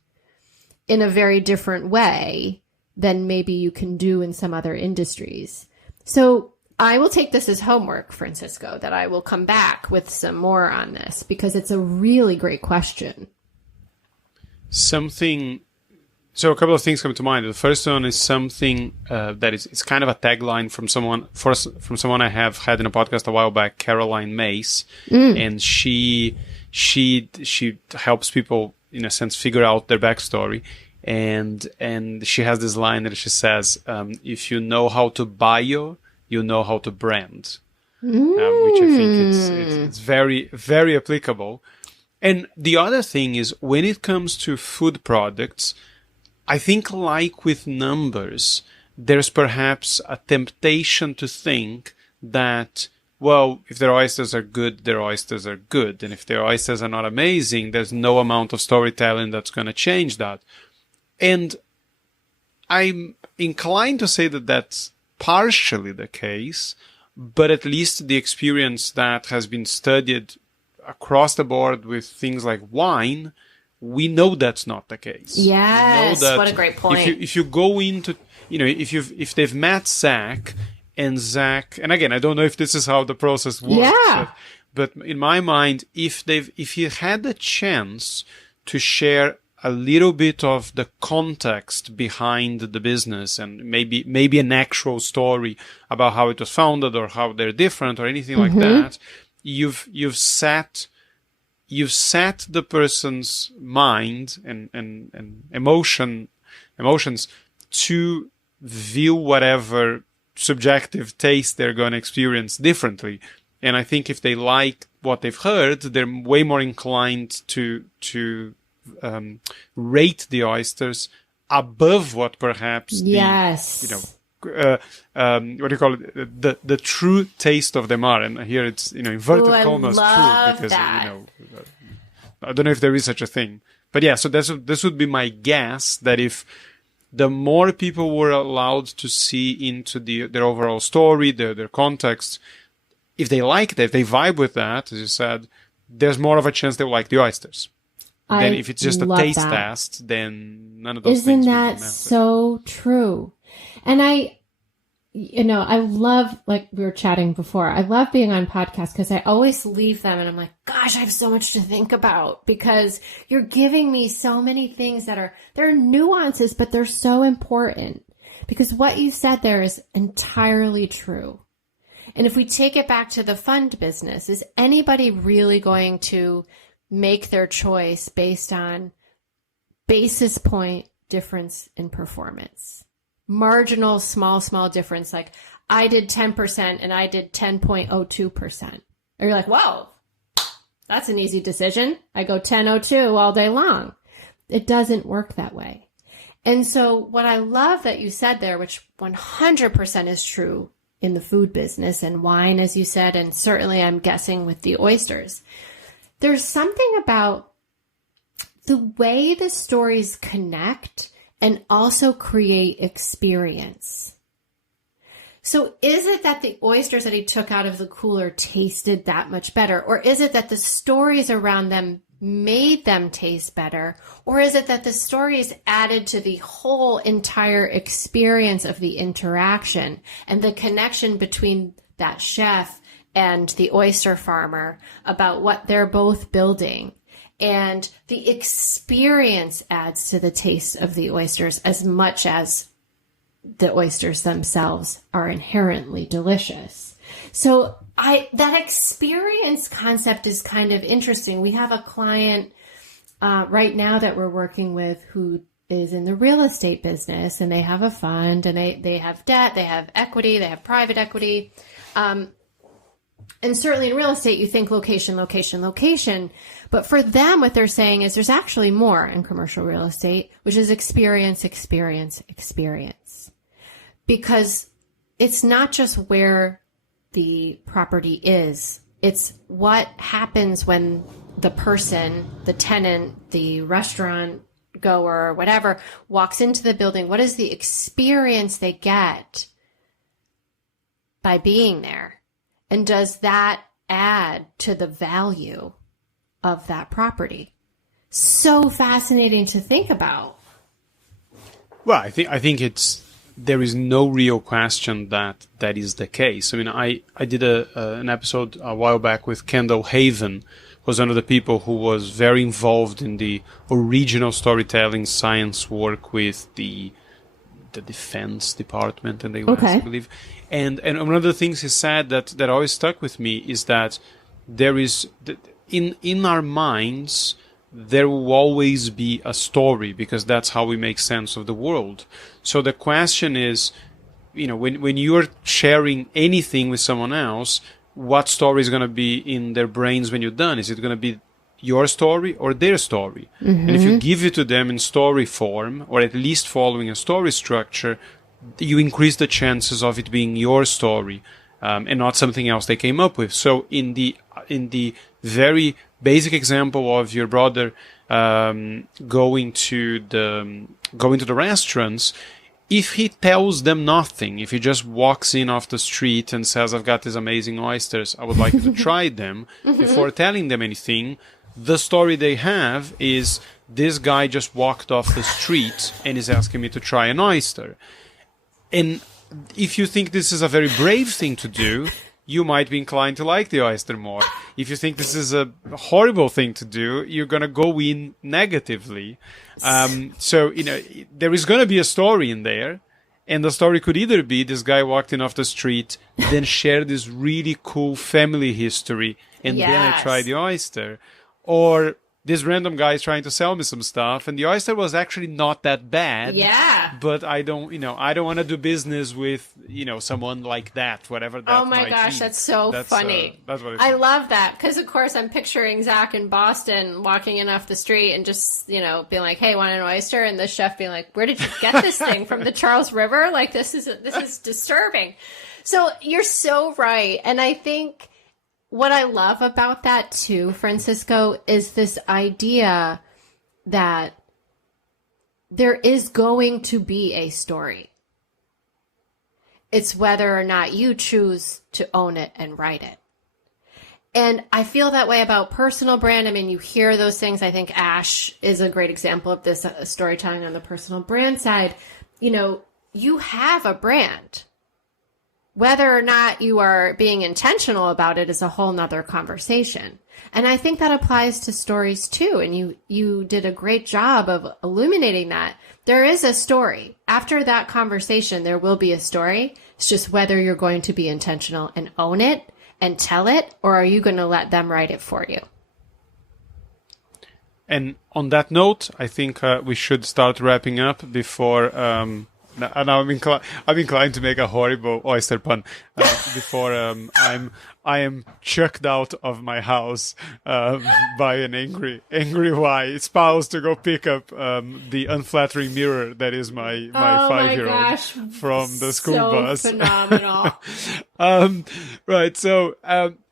in a very different way than maybe you can do in some other industries. So I will take this as homework, Francisco, that I will come back with some more on this because it's a really great question. So a couple of things come to mind. The first one is something that is kind of a tagline from someone I have had in a podcast a while back, Caroline Mace, and she helps people in a sense figure out their backstory, and she has this line that she says, "If you know how to bio, you know how to brand," which I think it's very, very applicable. And the other thing is when it comes to food products, I think like with numbers, there's perhaps a temptation to think that, well, if their oysters are good, their oysters are good. And if their oysters are not amazing, there's no amount of storytelling that's going to change that. And I'm inclined to say that that's partially the case, but at least the experience that has been studied across the board with things like wine, we know that's not the case. Yes, what a great point. If you go into, if they've met Zach, and again, I don't know if this is how the process works. Yeah. But in my mind, if you had the chance to share a little bit of the context behind the business and maybe an actual story about how it was founded or how they're different or anything like that, you've set the person's mind and emotions to view whatever subjective taste they're going to experience differently. And I think if they like what they've heard, they're way more inclined to rate the oysters above what perhaps what do you call it? The true taste of them are. And here it's, inverted commas true because, I don't know if there is such a thing. But yeah, so this would be my guess that if the more people were allowed to see into their overall story, their context, if they like that, if they vibe with that, as you said, there's more of a chance they'll like the oysters. Then if it's just a taste test, then none of those things really matter. Isn't that so true? And I love, like we were chatting before, I love being on podcasts because I always leave them and I'm like, gosh, I have so much to think about because you're giving me so many things they're nuances, but they're so important because what you said there is entirely true. And if we take it back to the fund business, is anybody really going to make their choice based on basis point difference in performance? Marginal, small difference. Like I did 10% and I did 10.02%. And you're like, wow, that's an easy decision. I go 10.02 all day long. It doesn't work that way. And so what I love that you said there, which 100% is true, in the food business and wine, as you said, and certainly I'm guessing with the oysters. There's something about the way the stories connect and also create experience. So is it that the oysters that he took out of the cooler tasted that much better? Or is it that the stories around them made them taste better? Or is it that the stories added to the whole entire experience of the interaction and the connection between that chef and the oyster farmer about what they're both building? And the experience adds to the taste of the oysters as much as the oysters themselves are inherently delicious. So that experience concept is kind of interesting. We have a client right now that we're working with who is in the real estate business, and they have a fund, and they have debt, they have equity, they have private equity. And certainly in real estate, you think location, location, location. But for them, what they're saying is there's actually more in commercial real estate, which is experience, experience, experience. Because it's not just where the property is. It's what happens when the person, the tenant, the restaurant goer, whatever, walks into the building. What is the experience they get by being there? And does that add to the value of that property? So fascinating to think about. Well, I think there is no real question that is the case. I mean, I did an episode a while back with Kendall Haven, who was one of the people who was very involved in the original storytelling science work with the Defense Department in the US, I believe. And one of the things he said that always stuck with me is that there is, in our minds, there will always be a story because that's how we make sense of the world. So the question is, when you're sharing anything with someone else, what story is going to be in their brains when you're done? Is it going to be your story or their story? Mm-hmm. And if you give it to them in story form, or at least following a story structure, you increase the chances of it being your story and not something else they came up with. So in the very basic example of your brother going to the restaurants, if he tells them nothing, if he just walks in off the street and says, "I've got these amazing oysters, I would like you to try them," before telling them anything, the story they have is this guy just walked off the street and is asking me to try an oyster. And if you think this is a very brave thing to do, you might be inclined to like the oyster more. If you think this is a horrible thing to do, you're going to go in negatively. So, there is going to be a story in there. And the story could either be this guy walked in off the street, then shared this really cool family history, and then I tried the oyster. Or this random guy is trying to sell me some stuff, and the oyster was actually not that bad. Yeah. But I don't want to do business with, someone like that, whatever that might Oh my gosh, mean. that's so funny. That's what I love that, because of course I'm picturing Zach in Boston walking in off the street and just, being like, "Hey, want an oyster?" And the chef being like, "Where did you get this thing? From the Charles River? Like, this is disturbing." So you're so right. And I think what I love about that too, Francisco, is this idea that there is going to be a story. It's whether or not you choose to own it and write it. And I feel that way about personal brand. I mean, you hear those things. I think Ash is a great example of this, storytelling on the personal brand side. You have a brand. Whether or not you are being intentional about it is a whole nother conversation. And I think that applies to stories too. And you did a great job of illuminating that. There is a story. After that conversation, there will be a story. It's just whether you're going to be intentional and own it and tell it, or are you going to let them write it for you? And on that note, I think we should start wrapping up before and I'm inclined to make a horrible oyster pun before I am chucked out of my house by an angry wife spouse to go pick up the unflattering mirror that is my 5-year-old from the school bus. Phenomenal. Right. So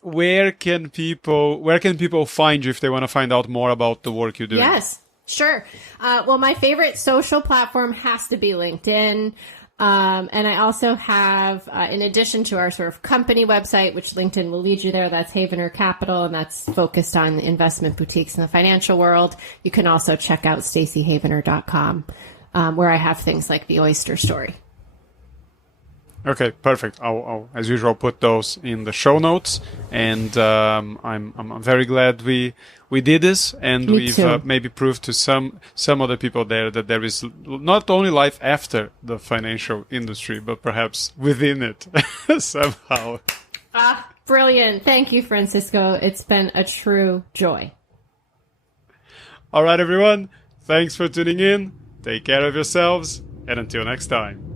where can people find you if they want to find out more about the work you're doing? Yes. Sure. Well, my favorite social platform has to be LinkedIn. And I also have, in addition to our sort of company website, which LinkedIn will lead you there, that's Havener Capital, and that's focused on investment boutiques in the financial world. You can also check out stacyhavener.com, where I have things like the Oyster story. Okay, perfect. I'll as usual put those in the show notes, and I'm very glad we did this, and we've maybe proved to some other people there that there is not only life after the financial industry, but perhaps within it somehow. Brilliant! Thank you, Francisco. It's been a true joy. All right, everyone. Thanks for tuning in. Take care of yourselves, and until next time.